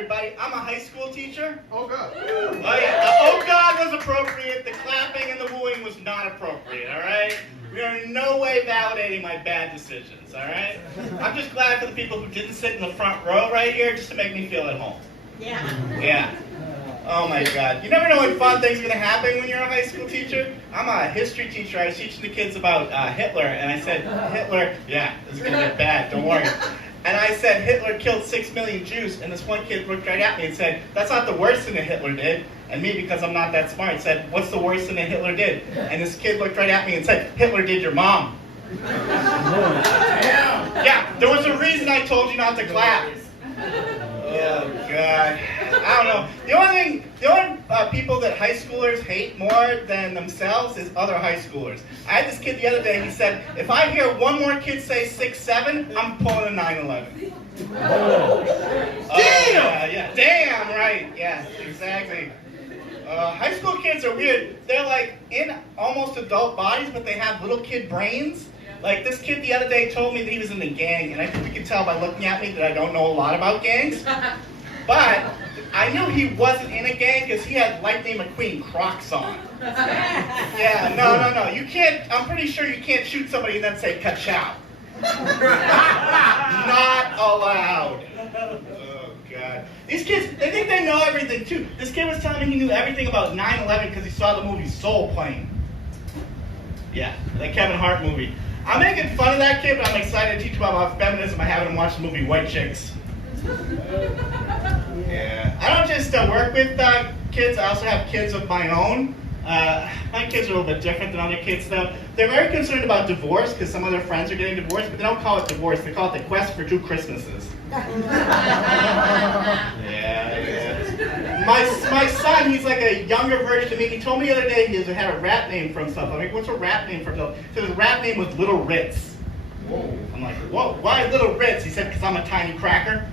everybody. I'm a high school teacher. Oh, God. Oh, yeah. The oh, God was appropriate. The clapping and the wooing was not appropriate, all right? We are in no way validating my bad decisions, all right? I'm just glad for the people who didn't sit in the front row right here just to make me feel at home. Yeah. Yeah. Oh, my God. You never know when fun things are going to happen when you're a high school teacher. I'm a history teacher. I was teaching the kids about Hitler, and I said, Hitler, yeah, this is going to get bad, don't worry. And I said, Hitler killed 6 million Jews, and this one kid looked right at me and said, that's not the worst thing that Hitler did. And me, because I'm not that smart, said, what's the worst thing that Hitler did? And this kid looked right at me and said, Hitler did your mom. Yeah, there was a reason I told you not to clap. Oh, God. I don't know. The only people that high schoolers hate more than themselves is other high schoolers. I had this kid the other day, he said, if I hear one more kid say 6'7", I'm pulling a 9/11. Damn! Yeah, damn, right. Yes, exactly. High school kids are weird. They're like in almost adult bodies, but they have little kid brains. Like this kid the other day told me that he was in a gang, and I think you can tell by looking at me that I don't know a lot about gangs. But I knew he wasn't in a gang because he had Lightning McQueen Crocs on. Yeah, no. You can't, I'm pretty sure you can't shoot somebody and then say, ka-chow. Not allowed. Oh, God. These kids, they think they know everything, too. This kid was telling me he knew everything about 9/11 because he saw the movie Soul Plane. Yeah, that Kevin Hart movie. I'm making fun of that kid, but I'm excited to teach about feminism by having him watch the movie White Chicks. Yeah. I don't just work with kids, I also have kids of my own. My kids are a little bit different than other kids, though. They're very concerned about divorce because some of their friends are getting divorced, but they don't call it divorce, they call it the quest for 2 Christmases. Yeah. My son, he's like a younger version of me. He told me the other day he had a rap name for himself. I'm like, what's a rap name for himself? He said his rap name was Little Ritz. Whoa. I'm like, whoa, why Little Ritz? He said, because I'm a tiny cracker.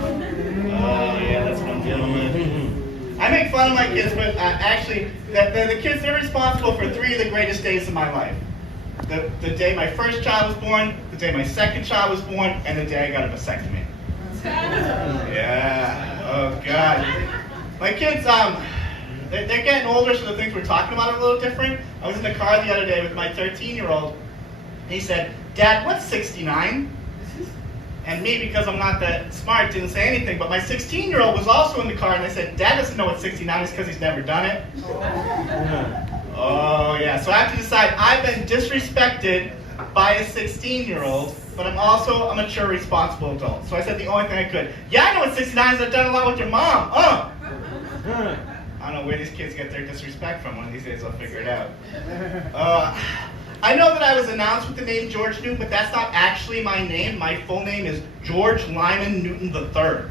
Oh, yeah, that's what I'm dealing with. I make fun of my kids, but actually, the kids, they're responsible for 3 of the greatest days of my life. The day my first child was born, the day my second child was born, and the day I got a vasectomy. Yeah, oh, God. My kids, they're getting older, so the things we're talking about are a little different. I was in the car the other day with my 13-year-old. He said, Dad, what's 69? And me, because I'm not that smart, didn't say anything. But my 16-year-old was also in the car, and I said, Dad doesn't know what 69 is because he's never done it. Oh, yeah. So I have to decide, I've been disrespected by a 16-year-old, but I'm also a mature, responsible adult. So I said the only thing I could. Yeah, I know what 69 is. I've done a lot with your mom. I don't know where these kids get their disrespect from. One of these days I'll figure it out. I know that I was announced with the name George Newton, but that's not actually my name. My full name is George Lyman Newton III.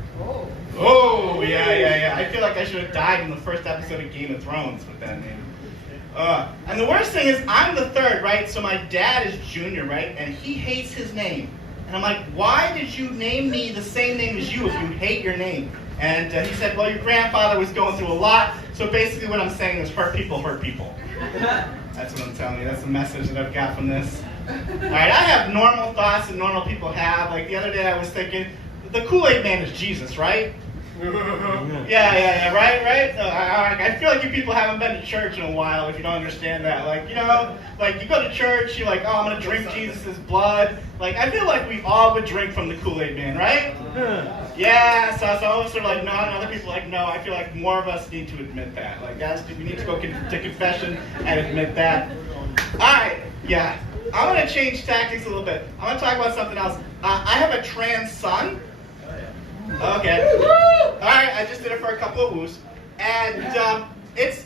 Oh, yeah. I feel like I should have died in the first episode of Game of Thrones with that name. And the worst thing is, I'm the third, right? So my dad is Junior, right? And he hates his name. And I'm like, why did you name me the same name as you if you hate your name? And he said, well, your grandfather was going through a lot, so basically what I'm saying is hurt people hurt people. That's what I'm telling you. That's the message that I've got from this. All right, I have normal thoughts that normal people have. Like the other day I was thinking, the Kool-Aid Man is Jesus, right? Yeah, right? I feel like you people haven't been to church in a while if you don't understand that. Like, you know, like you go to church, you're like, oh, I'm going to drink Jesus' blood. Like, I feel like we all would drink from the Kool-Aid Man, right? Yeah, so some of us are like, no, and other people are like, no. I feel like more of us need to admit that. Like, guys, we need to go to confession and admit that. All right, yeah. I'm going to change tactics a little bit. I'm going to talk about something else. I have a trans son. Okay. All right, I just did it for a couple of woos. And it's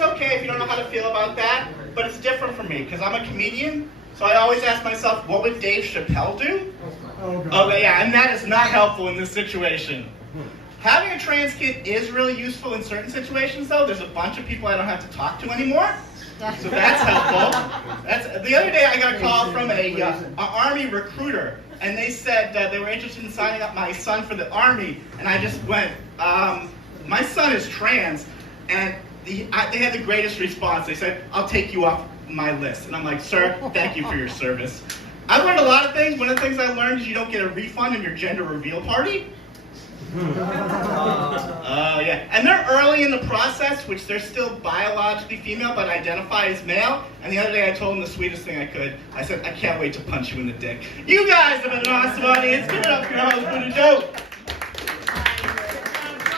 okay if you don't know how to feel about that, but it's different for me because I'm a comedian. So I always ask myself, what would Dave Chappelle do? Okay, yeah, and that is not helpful in this situation. Having a trans kid is really useful in certain situations, though. There's a bunch of people I don't have to talk to anymore. So that's helpful. The other day I got a call from an Army recruiter, and they said they were interested in signing up my son for the Army, and I just went, my son is trans, and they had the greatest response. They said, I'll take you off my list. And I'm like, sir, thank you for your service. I've learned a lot of things. One of the things I learned is you don't get a refund in your gender reveal party. Oh, yeah. And they're early in the process, which they're still biologically female, but identify as male. And the other day I told them the sweetest thing I could. I said, I can't wait to punch you in the dick. You guys have been an awesome audience. Give it up for your host, Buddha Joe.